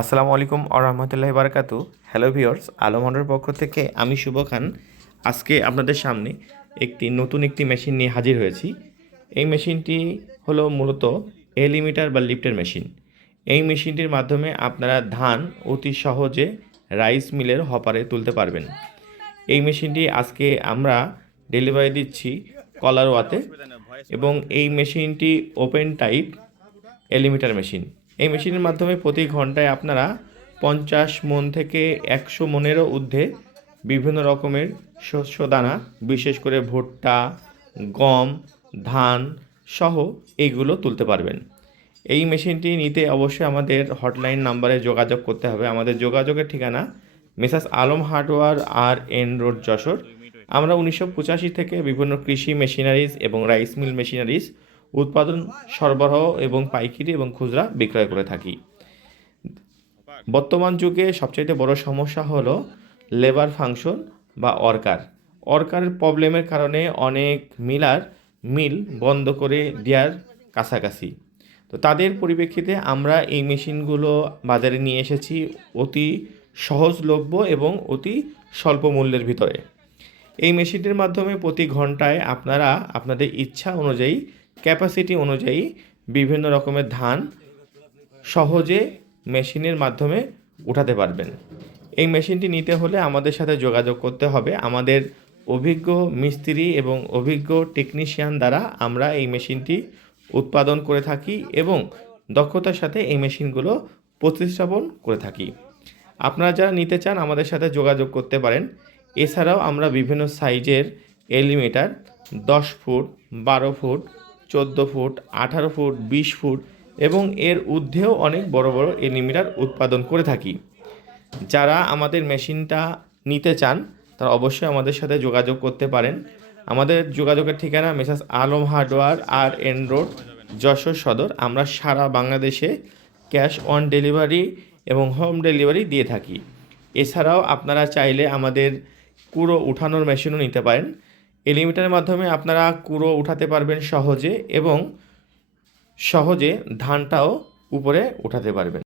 আসসালামু আলাইকুম আরহামতুল্লাহি বারাকাতু। হ্যালো ভিউয়ার্স, আলম হন্ডার পক্ষ থেকে আমি শুভ খান আজকে আপনাদের সামনে নতুন একটি মেশিন নিয়ে হাজির হয়েছি। এই মেশিনটি হলো মূলত এলিমিটার বা লিফটের মেশিন। এই মেশিনটির মাধ্যমে আপনারা ধান অতি সহজে রাইস মিলের হপারে তুলতে পারবেন। এই মেশিনটি আজকে আমরা ডেলিভারি দিচ্ছি কলারোয়াতে এবং এই মেশিনটি ওপেন টাইপ এলিমিটার মেশিন। এই মেশিনের মাধ্যমে প্রতি ঘন্টায় আপনারা 50 মণ থেকে 100 মণেরও ঊর্ধ্বে বিভিন্ন রকমের শস্য দানা, বিশেষ করে ভুট্টা, গম, ধান সহ এইগুলো তুলতে পারবেন। এই মেশিনটি নিতে অবশ্যই আমাদের হটলাইন নাম্বারে যোগাযোগ করতে হবে। আমাদের যোগাযোগের ঠিকানা মেসার্স আলম হার্ডওয়্যার আর এন রোড, যশোর। আমরা 1985 থেকে বিভিন্ন কৃষি মেশিনারিজ এবং রাইস মিল মেশিনারিজ উৎপাদন, সরবরাহ এবং পাইকারি এবং খুচরা বিক্রয় করে থাকি। বর্তমান যুগে সবচাইতে বড় সমস্যা হলো লেবার ফাংশন বা অর্কারের প্রবলেমের কারণে অনেক মিল বন্ধ করে দেওয়ার কাছাকাছি। তো তাদের পরিপ্রেক্ষিতে আমরা এই মেশিনগুলো বাজারে নিয়ে এসেছি অতি সহজলভ্য এবং অতি স্বল্প মূল্যের ভিতরে। এই মেশিনটির মাধ্যমে প্রতি ঘন্টায় আপনারা আপনাদের ইচ্ছা অনুযায়ী, ক্যাপাসিটি অনুযায়ী বিভিন্ন রকমের ধান সহজে মেশিনের মাধ্যমে উঠাতে পারবেন। এই মেশিনটি নিতে হলে আমাদের সাথে যোগাযোগ করতে হবে। আমাদের অভিজ্ঞ মিস্ত্রি এবং অভিজ্ঞ টেকনিশিয়ান দ্বারা আমরা এই মেশিনটি উৎপাদন করে থাকি এবং দক্ষতার সাথে এই মেশিনগুলো প্রতিস্থাপন করে থাকি। আপনারা যারা নিতে চান আমাদের সাথে যোগাযোগ করতে পারেন। এছাড়াও আমরা বিভিন্ন সাইজের এলিমিটার 10 foot, 12 foot, 14 foot, 18 foot, 20 foot এবং এর ঊর্ধ্বেও অনেক বড় বড় এলিমিটার উৎপাদন করে থাকি। যারা আমাদের মেশিনটা নিতে চান তারা অবশ্যই আমাদের সাথে যোগাযোগ করতে পারেন। আমাদের যোগাযোগের ঠিকানা মেসার্স আলম হার্ডওয়্যার আর এন রোড, যশোর সদর। আমরা সারা বাংলাদেশে ক্যাশ অন ডেলিভারি এবং হোম ডেলিভারি দিয়ে থাকি। এছাড়াও আপনারা চাইলে আমাদের কুড়ো উঠানোর মেশিনও নিতে পারেন। এলিমিটারের মাধ্যমে আপনারা কুড়ো উঠাতে পারবেন সহজে এবং সহজে ধানটাও উপরে উঠাতে পারবেন।